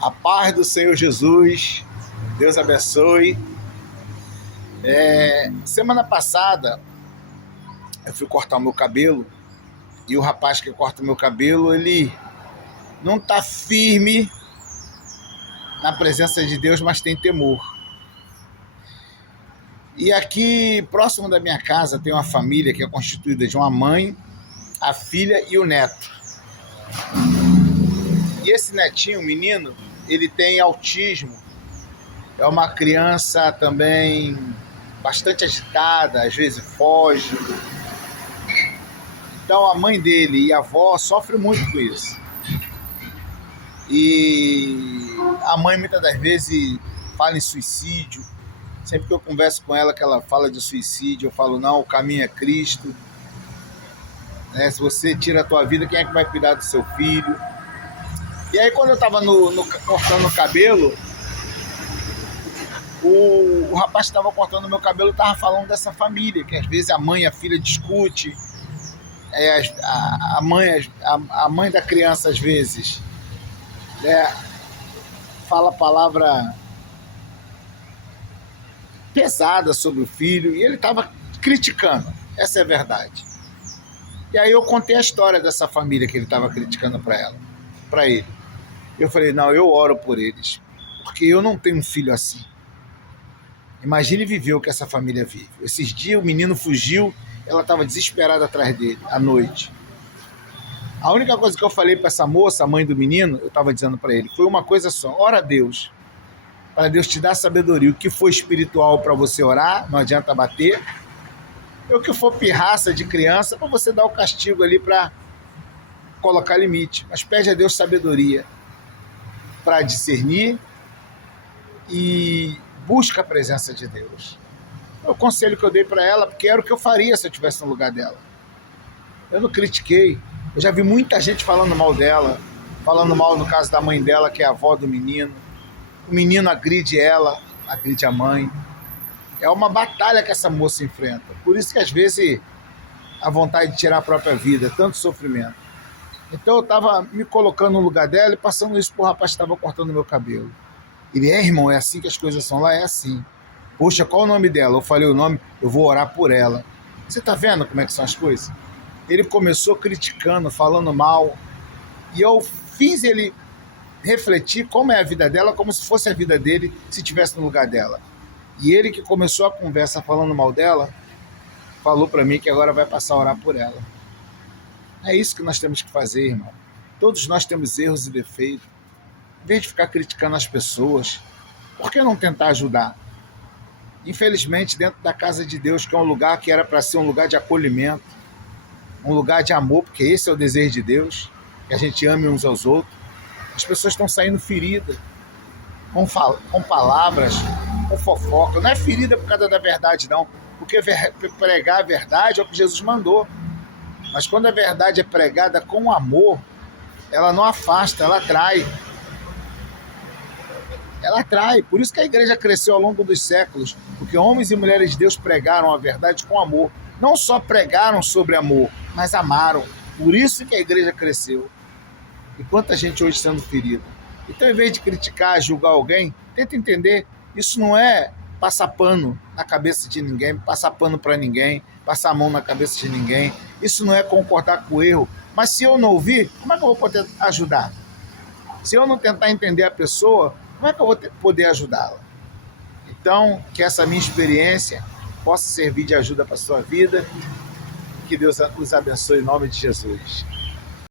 A paz do Senhor Jesus, Deus abençoe. Semana passada eu fui cortar o meu cabelo e o rapaz que corta o meu cabelo, ele não está firme na presença de Deus, mas tem temor. E aqui, próximo da minha casa, tem uma família que é constituída de uma mãe, a filha e o neto. E esse netinho, o menino, ele tem autismo. É uma criança também bastante agitada, às vezes foge. Então a mãe dele e a avó sofrem muito com isso. E a mãe muitas das vezes fala em suicídio. Sempre que eu converso com ela, que ela fala de suicídio, eu falo, não, o caminho é Cristo. Se você tira a tua vida, quem é que vai cuidar do seu filho? E aí quando eu estava cortando o cabelo, o rapaz que estava cortando o meu cabelo estava falando dessa família, que às vezes a mãe e a filha discutem, a mãe da criança às vezes fala palavra pesada sobre o filho, e ele estava criticando, essa é a verdade. E aí eu contei a história dessa família que ele estava criticando para ele. Eu falei, não, eu oro por eles, porque eu não tenho um filho assim. Imagine viver o que essa família vive. Esses dias o menino fugiu, ela estava desesperada atrás dele, à noite. A única coisa que eu falei para essa moça, a mãe do menino, eu estava dizendo para ele, foi uma coisa só, ora a Deus, para Deus te dar sabedoria. O que for espiritual para você orar, não adianta bater. E o que for pirraça de criança, para você dar o castigo ali para colocar limite. Mas pede a Deus sabedoria para discernir e busca a presença de Deus. É o conselho que eu dei para ela, porque era o que eu faria se eu estivesse no lugar dela. Eu não critiquei. Eu já vi muita gente falando mal dela, falando mal no caso da mãe dela, que é a avó do menino. O menino agride ela, agride a mãe. É uma batalha que essa moça enfrenta. Por isso que às vezes a vontade de tirar a própria vida, tanto sofrimento. Então eu estava me colocando no lugar dela e passando isso pro rapaz que estava cortando meu cabelo. Ele, irmão, é assim que as coisas são lá? É assim. Poxa, qual o nome dela? Eu falei o nome, eu vou orar por ela. Você tá vendo como é que são as coisas? Ele começou criticando, falando mal, e eu fiz ele refletir como é a vida dela, como se fosse a vida dele, se estivesse no lugar dela. E ele que começou a conversa falando mal dela, falou para mim que agora vai passar a orar por ela. É isso que nós temos que fazer, irmão. Todos nós temos erros e defeitos. Em vez de ficar criticando as pessoas, por que não tentar ajudar? Infelizmente, dentro da casa de Deus, que é um lugar que era para ser um lugar de acolhimento, um lugar de amor, porque esse é o desejo de Deus, que a gente ame uns aos outros, as pessoas estão saindo feridas, com palavras, com fofoca. Não é ferida por causa da verdade, não, porque pregar a verdade é o que Jesus mandou. Mas quando a verdade é pregada com amor, ela não afasta, ela atrai. Ela atrai. Por isso que a igreja cresceu ao longo dos séculos, porque homens e mulheres de Deus pregaram a verdade com amor. Não só pregaram sobre amor, mas amaram. Por isso que a igreja cresceu. E quanta gente hoje sendo ferida. Então, em vez de criticar, julgar alguém, tenta entender, isso não é passar pano na cabeça de ninguém, passar pano para ninguém, passar a mão na cabeça de ninguém. Isso não é concordar com o erro. Mas se eu não ouvir, como é que eu vou poder ajudar? Se eu não tentar entender a pessoa, como é que eu vou poder ajudá-la? Então, que essa minha experiência possa servir de ajuda para a sua vida. Que Deus os abençoe em nome de Jesus.